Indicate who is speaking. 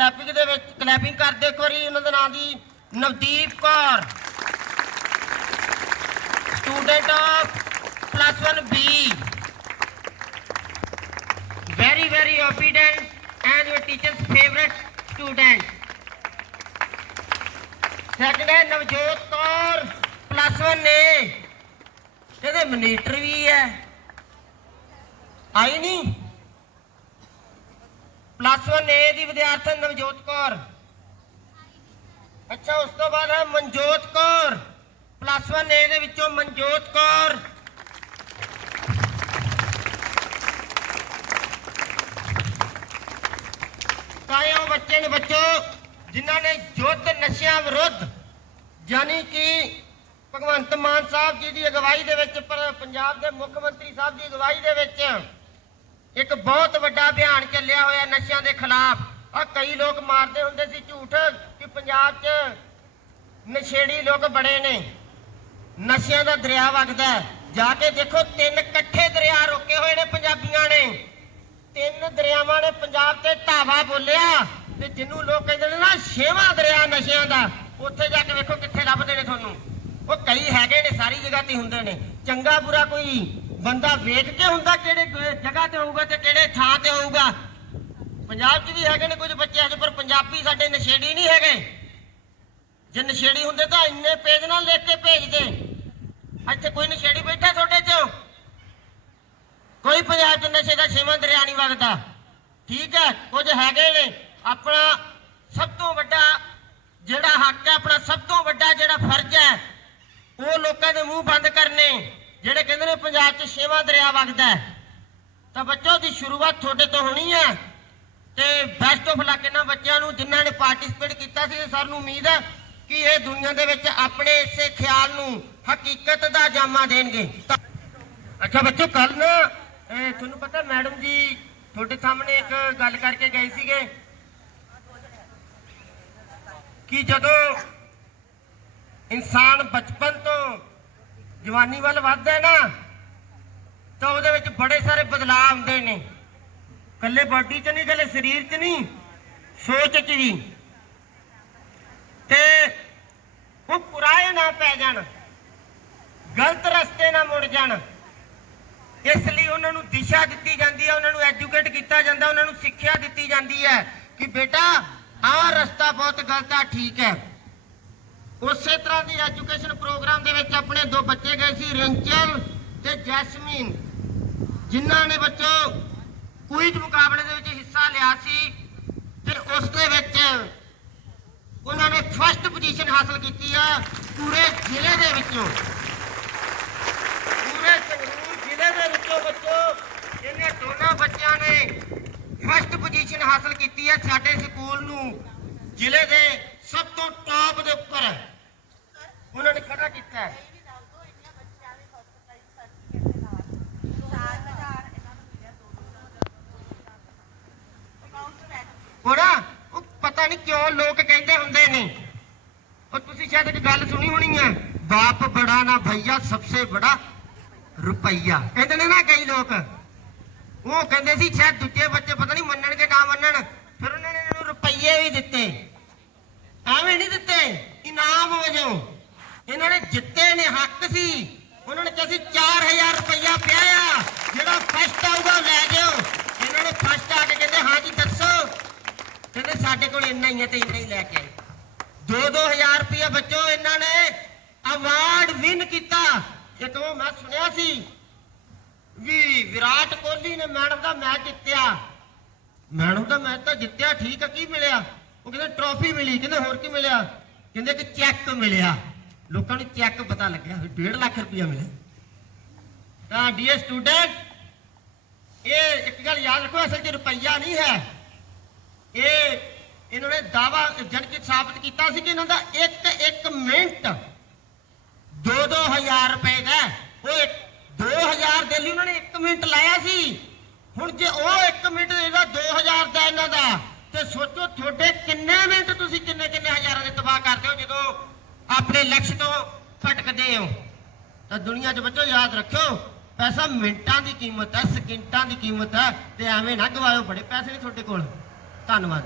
Speaker 1: Clapping ਦੇ ਵਿੱਚ, clapping ਕਰਦੇ ਇੱਕ ਵਾਰੀ ਉਹਨਾਂ ਦਾ ਨਾਮ ਦੀ Navdeep Kaur. Student of plus 1 B very very obedient and your teacher's favorite student. Second ਹੈ ਨਵਜੋਤ ਕੌਰ ਪਲੱਸ 1 ਨੇ ਇਹਦੇ ਮਨੀਟਰ ਵੀ ਹੈ। ਆਈ ਨਹੀਂ? ਪਲੱਸ 1 ਏ ਦੀ ਵਿਦਿਆਰਥਣ ਨਵਜੋਤ ਕੌਰ। ਅੱਛਾ, ਉਸ ਤੋਂ ਬਾਅਦ ਹੈ ਮਨਜੋਤ ਕੌਰ। ਪਲੱਸ 1 ਏ ਦੇ ਵਿੱਚੋਂ ਮਨਜੋਤ ਕੌਰ। ਤਾਂ ਉਹ ਬੱਚੇ ਨੇ ਬੱਚੋ, ਜਿਨ੍ਹਾਂ ਨੇ ਯੁੱਧ ਨਸ਼ਿਆਂ ਵਿਰੁੱਧ, ਯਾਨੀ ਕਿ ਭਗਵੰਤ ਮਾਨ ਸਾਹਿਬ ਜੀ ਦੀ ਅਗਵਾਈ ਦੇ ਵਿੱਚ ਪੰਜਾਬ ਦੇ ਮੁੱਖ ਮੰਤਰੀ ਸਾਹਿਬ ਦੀ ਅਗਵਾਈ ਦੇ ਵਿੱਚ, ਇੱਕ ਬਹੁਤ ਵੱਡਾ ਬਿਆਨ ਖਿਲਾਫ। ਆ ਕਈ ਲੋਕ ਮਾਰਦੇ ਹੁੰਦੇ ਸੀ ਝੂਠ ਕਿ ਪੰਜਾਬ 'ਚ ਨਸ਼ੇੜੀ ਲੋਕ ਬੜੇ ਨੇ। ਨਸ਼ਿਆਂ ਦਾ ਦਰਿਆ ਵਗਦਾ ਜਾ ਕੇ ਦੇਖੋ, ਤਿੰਨ ਇਕੱਠੇ ਦਰਿਆ ਰੋਕੇ ਹੋਏ ਨੇ ਪੰਜਾਬੀਆਂ ਨੇ। ਤਿੰਨ ਦਰਿਆਵਾਂ ਨੇ ਪੰਜਾਬ ਤੇ ਢਾਵਾ ਬੋਲਿਆ ਤੇ ਜਿਹਨੂੰ ਲੋਕ ਕਹਿੰਦੇ ਨੇ ਨਾ ਛੇਵਾਂ ਦਰਿਆ ਨਸ਼ਿਆਂ ਦਾ, ਉੱਥੇ ਜਾ ਕੇ ਵੇਖੋ ਕਿੱਥੇ ਲੱਭਦੇ ਨੇ ਤੁਹਾਨੂੰ। ਉਹ ਕਈ ਹੈਗੇ ਨੇ, ਸਾਰੀ ਜਗ੍ਹਾ ਤੇ ਹੁੰਦੇ ਨੇ। ਚੰਗਾ ਬੁਰਾ ਕੋਈ ਬੰਦਾ ਵੇਖ ਕੇ ਹੁੰਦਾ ਕਿਹੜੇ ਜਗ੍ਹਾ ਤੇ ਹੋਊਗਾ ਤੇ ਕਿਹੜੇ ਥਾਂ ਤੇ ਹੋਊਗਾ। ਪੰਜਾਬ 'ਚ ਵੀ ਹੈਗੇ ਨੇ ਕੁਝ ਬੱਚੇ ਹਜੇ ਪਰ ਪੰਜਾਬੀ ਸਾਡੇ ਨਸ਼ੇੜੀ ਨਹੀਂ ਹੈਗੇ। ਜੇ ਨਸ਼ੇੜੀ ਹੁੰਦੇ ਤਾਂ ਇੰਨੇ ਪੇਜ ਨਾਲ ਲਿਖ ਕੇ ਭੇਜਦੇ। ਇੱਥੇ ਕੋਈ ਨਸ਼ੇੜੀ ਬੈਠਾ ਤੁਹਾਡੇ 'ਚ? ਕੋਈ ਪੰਜਾਬ 'ਚ ਨਸ਼ੇ ਦਾ ਛੇਵਾਂ ਦਰਿਆ ਨਹੀਂ ਵਗਦਾ। ਠੀਕ ਹੈ, ਕੁਝ ਹੈਗੇ ਨੇ। ਆਪਣਾ ਸਭ ਤੋਂ ਵੱਡਾ ਜਿਹੜਾ ਹੱਕ ਹੈ, ਆਪਣਾ ਸਭ ਤੋਂ ਵੱਡਾ ਜਿਹੜਾ ਫਰਜ਼ ਹੈ, ਉਹ ਲੋਕਾਂ ਦੇ ਮੂੰਹ ਬੰਦ ਕਰਨੇ, ਜਿਹੜੇ ਕਹਿੰਦੇ ਨੇ ਪੰਜਾਬ 'ਚ ਛੇਵਾਂ ਦਰਿਆ ਵਗਦਾ ਤਾਂ ਬੱਚੋ, ਦੀ ਸ਼ੁਰੂਆਤ ਤੁਹਾਡੇ ਤੋਂ ਹੋਣੀ ਹੈ। ਤੇ ਬੈਸਟ ਆਫ ਲੱਕ ਇਹਨਾਂ ਬੱਚਿਆਂ ਨੂੰ ਜਿਨ੍ਹਾਂ ਨੇ ਪਾਰਟਿਸਿਪੇਟ ਕੀਤਾ ਸੀ, ਸਾਨੂੰ ਉਮੀਦ ਹੈ ਕਿ ਇਹ ਦੁਨੀਆ ਦੇ ਵਿੱਚ ਆਪਣੇ ਇਸੇ ਖਿਆਲ ਨੂੰ ਹਕੀਕਤ ਦਾ ਜਾਮਾ ਦੇਣਗੇ। ਅੱਛਾ ਬੱਚੋ ਕੱਲ ਨਾ ਤੁਹਾਨੂੰ ਪਤਾ ਮੈਡਮ ਜੀ ਤੁਹਾਡੇ ਸਾਹਮਣੇ ਇੱਕ ਗੱਲ ਕਰਕੇ ਗਏ ਸੀਗੇ ਕਿ ਜਦੋਂ ਇਨਸਾਨ ਬਚਪਨ ਤੋਂ ਜਵਾਨੀ ਵੱਲ ਵੱਧਦਾ ਹੈ ਨਾ, ਤਾਂ ਉਹਦੇ ਵਿੱਚ ਬੜੇ ਸਾਰੇ ਬਦਲਾਅ ਆਉਂਦੇ ਨੇ। ਕੱਲੇ ਬਾਡੀ 'ਚ ਨਹੀਂ, ਕੱਲੇ ਸਰੀਰ 'ਚ ਨਹੀਂ, ਸੋਚ 'ਚ ਵੀ। ਤੇ ਉਹ ਪੁਰਾਏ ਨਾ ਪੈ ਜਾਣ, ਗਲਤ ਰਸਤੇ ਨਾ ਮੁੜ ਜਾਣ। ਇਸ ਲਈ ਉਹਨਾਂ ਨੂੰ ਦਿਸ਼ਾ ਦਿੱਤੀ ਜਾਂਦੀ ਹੈ, ਉਹਨਾਂ ਨੂੰ ਐਜੂਕੇਟ ਕੀਤਾ ਜਾਂਦਾ, ਉਹਨਾਂ ਨੂੰ ਸਿੱਖਿਆ ਦਿੱਤੀ ਜਾਂਦੀ ਹੈ ਕਿ ਬੇਟਾ, ਆਹ ਰਸਤਾ ਬਹੁਤ ਗਲਤ ਆ, ਠੀਕ ਹੈ। ਉਸੇ ਤਰ੍ਹਾਂ ਦੀ ਐਜੂਕੇਸ਼ਨ ਪ੍ਰੋਗਰਾਮ ਦੇ ਵਿੱਚ ਆਪਣੇ ਦੋ ਬੱਚੇ ਗਏ ਸੀ, ਰਿੰਚਲ ਤੇ ਜੈਸਮੀਨ। ਜਿਨ੍ਹਾਂ ਨੇ ਬੱਚੋ ਕੁਇਜ਼ ਮੁਕਾਬਲੇ ਦੇ ਵਿੱਚ ਹਿੱਸਾ ਲਿਆ ਸੀ ਤੇ ਉਸ ਦੇ ਵਿੱਚ ਉਹਨਾਂ ਨੇ ਫਸਟ ਪੋਜੀਸ਼ਨ ਹਾਸਲ ਕੀਤੀ ਆ ਪੂਰੇ ਜ਼ਿਲ੍ਹੇ ਦੇ ਵਿੱਚੋਂ। ਪੂਰੇ ਸੰਗਰੂਰ ਜ਼ਿਲ੍ਹੇ ਦੇ ਵਿੱਚੋਂ ਬੱਚੋ ਇਹਨਾਂ ਦੋਨਾਂ ਬੱਚਿਆਂ ਨੇ ਫਸਟ ਪੋਜੀਸ਼ਨ ਹਾਸਲ ਕੀਤੀ ਹੈ ਸਾਡੇ ਸਕੂਲ ਨੂੰ, ਜ਼ਿਲ੍ਹੇ ਦੇ ਸਭ ਤੋਂ ਟੌਪ ਦੇ ਉੱਪਰ। ਉਹਨਾਂ ਨੇ ਖੜਾ ਕੀਤਾ। ਹੈ ਹੋਣਾ ਉਹ ਪਤਾ ਨਹੀਂ ਕਿਉਂ ਲੋਕ ਕਹਿੰਦੇ ਹੁੰਦੇ ਨੇ। ਉਹ ਤੁਸੀਂ ਸ਼ਾਇਦ ਇੱਕ ਗੱਲ ਸੁਣੀ ਹੋਣੀ ਹੈ ਬਾਪ ਬੜਾ ਨਾ ਭਈਆ ਸਭਸੇ ਬੜਾ ਰੁਪਈਆ। ਕਹਿੰਦੇ ਨੇ ਨਾ ਕਈ ਲੋਕ, ਉਹ ਕਹਿੰਦੇ ਸੀ ਸ਼ਾਇਦ ਦੂਜੇ ਬੱਚੇ ਪਤਾ ਨਹੀਂ ਮੰਨਣਗੇ ਨਾ ਮੰਨਣ, ਫਿਰ ਉਹਨਾਂ ਨੇ ਇਹਨੂੰ ਰੁਪਈਏ ਵੀ ਦਿੱਤੇ। ਐਵੇਂ ਨਹੀਂ ਦਿੱਤੇ, ਇਨਾਮ ਵਜੋਂ। ਇਹਨਾਂ ਨੇ ਜਿੱਤੇ ਨੇ, ਹੱਕ ਸੀ। ਉਹਨਾਂ ਨੇ ਕਿਹਾ ਸੀ 4000 ਰੁਪਈਆ ਪਿਆ ਆ, ਜਿਹੜਾ ਫਸਟ ਆਊਗਾ ਲੈ ਜਾਓ ਇਹਨਾਂ ਨੇ ਫਸਟ ਆ ਕੇ ਕਹਿੰਦੇ, ਹਾਂ ਜੀ ਸਾਡੇ ਕੋਲ ਇੰਨਾ ਹੀ ਹੈ ਤੇ ਇੰਨਾ ਹੀ ਲੈ ਕੇ ਆਏ। 2-2000 ਰੁਪਇਆ ਬੱਚੋ ਇਹਨਾਂ ਨੇ ਅਵਾਰਡ ਵਿਨ ਕੀਤਾ। ਇੱਕ ਉਹ ਮੈਂ ਸੁਣਿਆ ਸੀ ਵੀ ਵਿਰਾਟ ਕੋਹਲੀ ਨੇ ਮੈਡਮ ਦਾ ਮੈਚ ਜਿੱਤਿਆ। ਮੈਡਮ ਦਾ ਮੈਚ ਤਾਂ ਜਿੱਤਿਆ, ਠੀਕ ਆ, ਕੀ ਮਿਲਿਆ? ਉਹ ਕਹਿੰਦੇ ਟਰੋਫੀ ਮਿਲੀ, ਕਹਿੰਦੇ ਹੋਰ ਕੀ ਮਿਲਿਆ? ਕਹਿੰਦੇ ਕਿ ਚੈੱਕ ਮਿਲਿਆ। ਲੋਕਾਂ ਨੂੰ ਚੈੱਕ ਪਤਾ ਲੱਗਿਆ ਵੀ 1.5 ਲੱਖ ਰੁਪਇਆ ਮਿਲਿਆ। ਤਾਂ ਡੀਏ ਸਟੂਡੈਂਟ ਇਹ ਇੱਕ ਗੱਲ ਯਾਦ ਰੱਖੋ, ਅਸਲ 'ਚ ਰੁਪਈਆ ਨਹੀਂ ਹੈ। ਇਹ ਇਹਨਾਂ ਨੇ ਦਾਵਾ ਜਨ ਸਾਬਤ ਕੀਤਾ ਸੀ ਕਿ ਇਹਨਾਂ ਦਾ ਇੱਕ ਇੱਕ ਮਿੰਟ 2-2000 ਰੁਪਏ ਦਾ ਉਹ 2000 ਦੇ ਲਈ ਉਹਨਾਂ ਨੇ 1 ਮਿੰਟ ਲਾਇਆ ਸੀ। ਹੁਣ ਜੇ ਉਹ 1 ਮਿੰਟ ਇਹਦਾ 2000 ਦਾ ਇਹਨਾਂ ਦਾ, ਤੇ ਸੋਚੋ ਤੁਹਾਡੇ ਕਿੰਨੇ ਮਿੰਟ ਤੁਸੀਂ ਕਿੰਨੇ ਕਿੰਨੇ ਹਜ਼ਾਰਾਂ ਦੇ ਤਬਾਹ ਕਰਦੇ ਹੋ ਜਦੋਂ ਆਪਣੇ ਲਕਸ਼ ਤੋਂ ਫਟਕਦੇ ਹੋ। ਤਾਂ ਦੁਨੀਆ 'ਚ ਬੱਚੋ ਯਾਦ ਰੱਖਿਓ, ਪੈਸਾ ਮਿੰਟਾਂ ਦੀ ਕੀਮਤ ਹੈ, ਸਕਿੰਟਾਂ ਦੀ ਕੀਮਤ ਹੈ, ਤੇ ਐਵੇਂ ਨਾ ਗਵਾਇਓ ਬੜੇ ਪੈਸੇ ਨੇ ਤੁਹਾਡੇ ਕੋਲ। ਧੰਨਵਾਦ